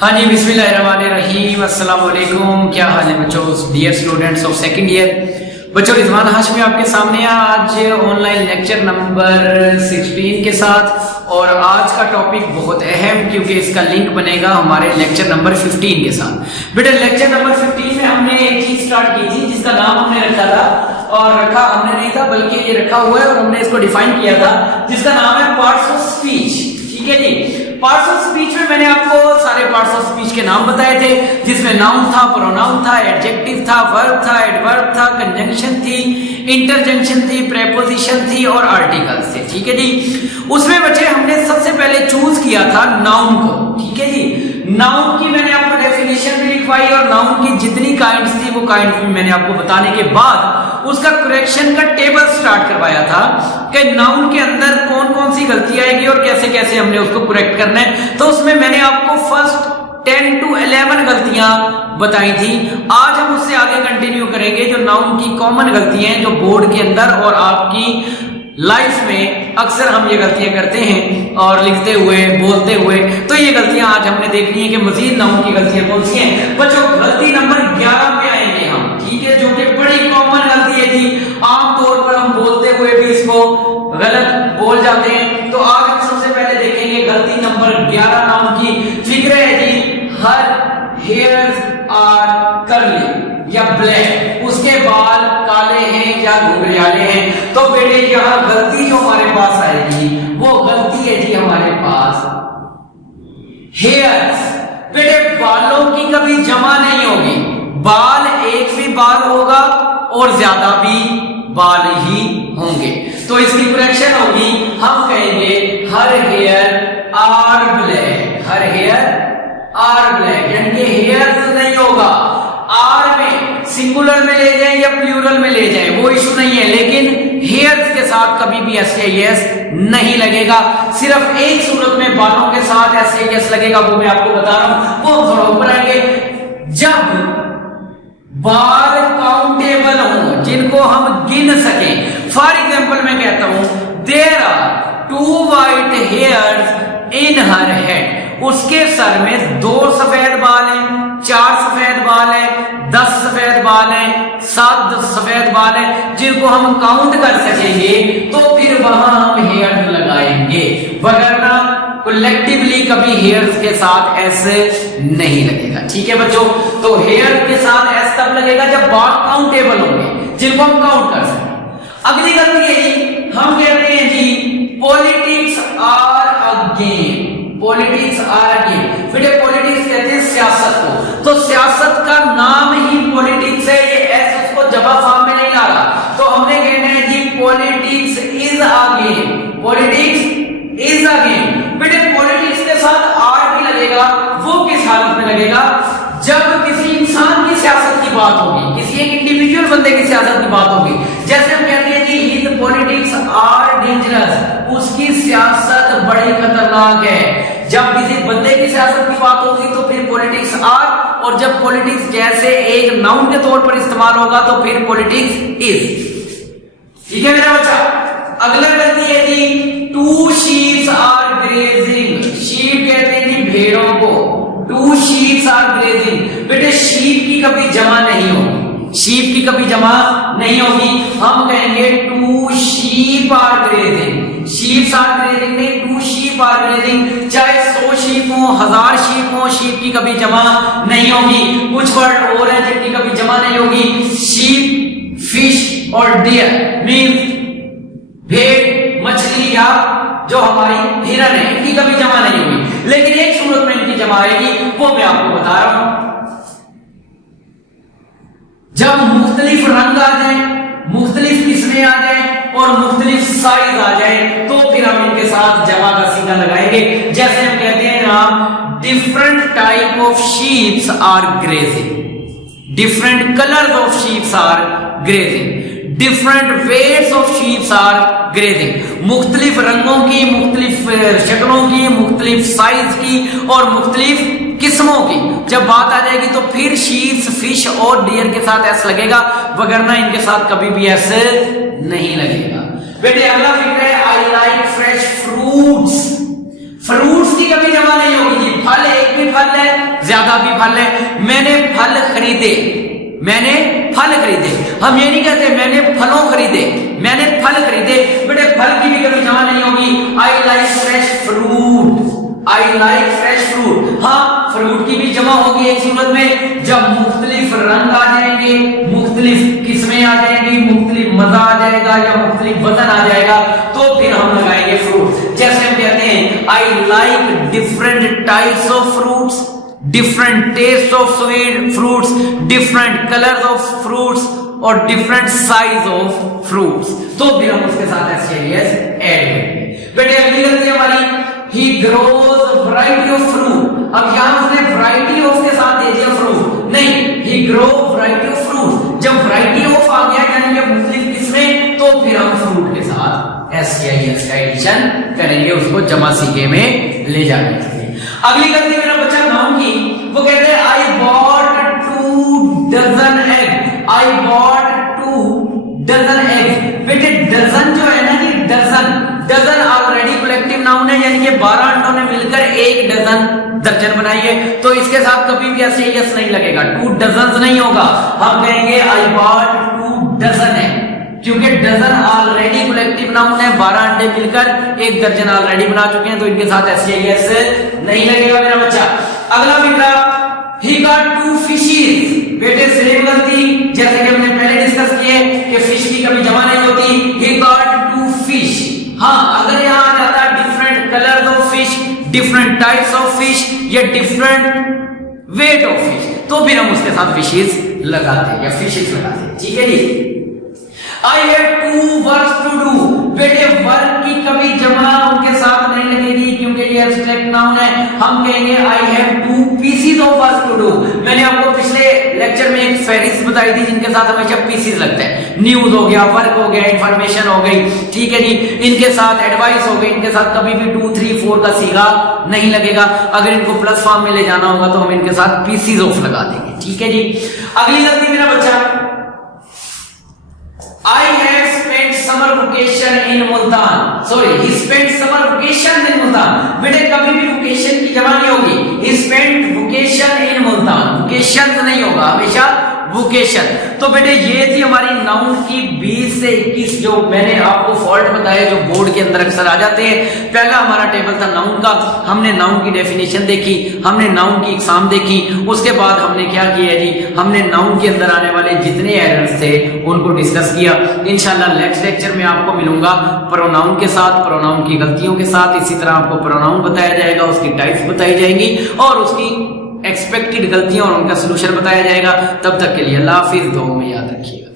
हाँ जी, बिस्मिल्लाहिर्रहमानिर्रहीम, अस्सलाम वालेकुम। क्या हाल है बच्चों, dear students of second year. बच्चों, रिजवान हाशमी आपके सामने आज ऑनलाइन लेक्चर नंबर 16 के साथ। और आज का टॉपिक बहुत अहम, क्योंकि इसका लिंक बनेगा हमारे लेक्चर नंबर 15 के साथ। बेटा, लेक्चर नंबर 15 में हमने एक चीज स्टार्ट की थी जिसका नाम हमने रखा था, और रखा हमने नहीं था बल्कि ये रखा हुआ है और हमने इसको डिफाइन किया था, जिसका नाम है पार्ट्स ऑफ स्पीच। ठीक है जी। पार्ट्स ऑफ स्पीच में मैंने आपको सारे पार्ट्स ऑफ स्पीच के नाम बताए थे, जिसमें नाउन था, प्रोनाउन था, एडजेक्टिव था, वर्ब था, एडवर्ब था, कंजंक्शन थी, इंटरजेक्शन थी, प्रेपोजिशन थी और आर्टिकल्स थे। ठीक है जी। उसमें बच्चे हमने सबसे पहले चूज किया था नाउन को। ठीक है जी। नाउन की मैंने आपको डेफिनेशन भी लिखवाई और नाउन की जितनी काइंड्स थी वो काइंड्स भी मैंने आपको बताने के बाद उसका करेक्शन का टेबल स्टार्ट करवाया था कि नाउन के अंदर कौन कौन सी गलती आएगी और कैसे कैसे हमने उसको करेक्ट करना है। तो उसमें मैंने आपको फर्स्ट 10 to 11 गलतियां बताई थी। आज हम उससे आगे कंटिन्यू करेंगे, जो नाउन की कॉमन गलतियां हैं जो बोर्ड के अंदर और आपकी लाइफ में अक्सर हम ये गलतियां करते हैं और लिखते हुए बोलते हुए। तो ये गलतियां आज हमने देखनी है कि मजीद नाउन की गलतियां कौन सी हैं। बच्चों, गलती नंबर 11 पे आएंगे हम। ठीक है, जो कि बड़ी कॉमन गलती है जी। आमतौर पर हम बोलते हुए भी इसको गलत बोल जाते हैं। तो आज हम सबसे पहले देखेंगे गलती नंबर 11 नाउन की। फिक्र है जी, हर हेयर्स आर कर्ली या ब्लैक, उसके बाल काले हैं या घुंघराले हैं। तो बेटे, यहां गलती जो हमारे पास आएगी वो गलती है जी हमारे पास हेयर्स। बेटे, बालों की कभी जमा नहीं होगी। बाल एक भी बाल होगा और ज्यादा भी बाल ही होंगे। तो इसकी करेक्शन होगी, हम कहेंगे her hair are black. Her hair are black, यानी कि हेयर्स नहीं होगा। आर में सिंगुलर में ले जाएं या प्लूरल में ले जाएं वो इशू नहीं है, लेकिन हेयर्स के साथ कभी भी एस नहीं लगेगा। सिर्फ एक सूरत में बालों के साथ एस लगेगा, वो मैं आपको बता रहा हूं, वो थोड़ा ऊपर आएंगे। जब बाल काउंटेबल हों, जिनको हम गिन सकें। फॉर एग्जाम्पल मैं कहता हूं there are 2 white hairs in her head. उसके सर में 2 सफेद बाल हैं, 4 सफेद बाल हैं, 10 सफेद बाल हैं, 7 सफेद बाल हैं, जिनको हम काउंट कर सकेंगे तो फिर वहां हम हेयर लगाएंगे, वरना कलेक्टिवली कभी हेयर्स के साथ एस नहीं लगेगा। ठीक है बच्चों, तो हेयर के साथ एस तब लगेगा जब बाल काउंटेबल होंगे, जिनको हम काउंट कर सकें। अगली गलती है जी, हम कहते हैं जी politics are again. Politics are again. बेटे, पॉलिटिक्स कहते हैं सियासत को, तो सियासत का नाम ही पॉलिटिक्स है। ये एस उसको जमा फॉर्म में नहीं ला रहा, तो हमने कहना है जी politics is again. Politics is again. बेटे, पॉलिटिक्स के साथ आर भी लगेगा। वो किस हालत में लगेगा? जब किसी इंसान की सियासत की बात होगी, किसी एक इंडिविजुअल बंदे की सियासत की बात होगी। जैसे हम कहते हैं जी हिज पॉलिटिक्स आर डेंजरस, उसकी सियासत बड़ी खतरनाक है। जब किसी बंदे की सियासत की बात होगी तो फिर पॉलिटिक्स आर, और जब पॉलिटिक्स जैसे एक नाउन के तौर पर इस्तेमाल होगा तो फिर पॉलिटिक्स इज। ठीक है मेरा बच्चा। अगला गलती है जी 2 sheep आर ग्रेजिंग। शीप कहते हैं जी भेड़ों को। 2 sheep आर ग्रेजिंग। बेटे, शीप की कभी जमा नहीं होगी, शीप की कभी जमा नहीं होगी। हम कहेंगे 2 sheep are grazing. Sheep are grazing नहीं, 2 sheep आर ग्रेजिंग। चाहे 100 शीप हो, 1000 शीप हो, शीप की कभी जमा नहीं होगी। कुछ वर्ड और हैं जिनकी कभी जमा नहीं होगी। शीप, फिश और डियर मींस भेड़, मछली या जो हमारी हिरन है, इनकी कभी जमा नहीं होगी। लेकिन एक सूरत में इनकी जमा आएगी, वो मैं आपको बता रहा हूं। जब मुख्तलिफ रंग आ जाए, मुख्तलिफ किस्में आ जाए और मुख्तलिफ साइज आ जाए, तो फिर हम इनके साथ जमा का सीधा लगाएंगे। जैसे हम कहते हैं ना different type of sheeps are grazing, different colours of sheeps are grazing, different weights of sheeps are grazing. मुख्तलिफ रंगों की, मुख्तलिफ शक्लों की, मुख्तलिफ साइज की और मुख्तलिफ किस्मों की जब बात आ जाएगी तो फिर शीप्स, फिश और डियर के साथ एस लगेगा, वगरना इनके साथ कभी भी एस नहीं लगेगा। बेटे, अगला फिक्र है I like fresh fruits. Fruits की कभी जमा नहीं होगी जी। फल एक भी फल है फल है, मैंने फल खरीदे, मैंने फल खरीदे। हम ये नहीं कहते मैंने फलों खरीदे, मैंने फल खरीदे। बेटे फल की भी कभी जमा नहीं होगी। I like fresh fruit, I like fresh fruit. हाँ, फ्रूट की भी जमा होगी एक सूरत में, जब मुख्तलिफ रंग आ जाएंगे, मुख्तलिफ किस्में आ जाएंगी, मुख्तलिफ मजा आ जाएगा या मुख्तलिफ वजन आ जाएगा, तो फिर हम लगाएंगे फ्रूट। जैसे हम कहते हैं I like different types of fruits, different taste of sweet fruits, different colors of fruits और different size of fruits, तो फिर हम उसके साथ SIS ऐड करेंगे। बेटे अगली गलती हमारी he grows variety of fruit। अब यहां उसने variety of के साथ दे दिया fruit, नहीं, he grow variety of fruit। जब variety of आ गया यानी कि मुख्तलिफ किस्में, तो फिर हम fruit के साथ SIS का एडिशन करेंगे, उसको जमा सीखे में ले जाने के लिए। अगली गलती मेरा बच्चा नाउन की, वो कहते हैं I bought 2 dozen egg, I bought 2 dozen egg. बेटे डजन जो है ना कि dozen, dozen already collective noun है, यानी कि 12 अंडों ने मिलकर एक डजन दर्जन बनाई है, तो इसके साथ कभी भी ऐसे यस नहीं लगेगा, 2 डजन नहीं होगा। हम कहेंगे आई बॉट 2 डजन है, क्योंकि डजन ऑलरेडी कलेक्टिव नाउन है, 12 अंडे मिलकर एक दर्जन ऑलरेडी बना चुके हैं, तो इनके साथ SIS नहीं लगेगा मेरा बच्चा। अगला फिक्रा he got 2 fishes। बेटे सेम गलती जैसे कि हमने पहले डिस्कस किए कि फिश की कभी जमा नहीं होती, he got 2 fish। हाँ, अगर यहां आ जाता different colours of fish, different types of fish या डिफरेंट वेट ऑफ फिश, तो फिर हम उसके साथ फिशेस लगाते हैं या फिशेस लगाते हैं। ठीक है जी। I have 2 works to do। बेटे वर्क की कभी जमा उनके साथ नहीं लगेगी, क्योंकि ये एब्स्ट्रैक्ट नाउन है। हम कहेंगे I have 2 pieces of work to do। मैंने आपको पिछले लेक्चर में एक फेरिस बताई थी जिनके साथ हमेशा पीसीज लगते हैं। न्यूज हो गया, वर्क हो गया, इंफॉर्मेशन हो गई, ठीक है जी। इनके साथ एडवाइस हो गई, इनके साथ कभी भी 2, 3, 4 का सीगा नहीं लगेगा। अगर इनको प्लस फॉर्म में ले जाना होगा तो हम इनके साथ पीसीज ऑफ लगा देंगे। ठीक है जी। अगली गलती मेरा बच्चा, I have spent summer vacation in Multan। Sorry, he spent summer vacation in Multan। बेटे कभी भी vacation की जमा नहीं होगी, he spent vacation in Multan। vacation नहीं होगा, हमेशा वोकेशन। तो बेटे ये थी हमारी नाउन की 20 से 21 जो मैंने आपको फॉल्ट बताया, जो बोर्ड के अंदर अक्सर आ जाते हैं। पहला हमारा टेबल था नाउन का, हमने नाउन की डेफिनेशन देखी, हमने नाउन की एग्जाम देखी, उसके बाद हमने क्या किया जी, हमने नाउन के अंदर आने वाले जितने एरर्स थे उनको डिस्कस किया। इंशाल्लाह नेक्स्ट लेक्चर में आपको मिलूंगा प्रोनाउन के साथ, प्रोनाउन की गलतियों के साथ। इसी तरह आपको प्रोनाउन बताया जाएगा, उसकी टाइप्स बताई जाएंगी और उसकी एक्सपेक्टेड गलतियां और उनका सलूशन बताया जाएगा। तब तक के लिए अल्लाह हाफिज़, दुआ में याद रखिएगा।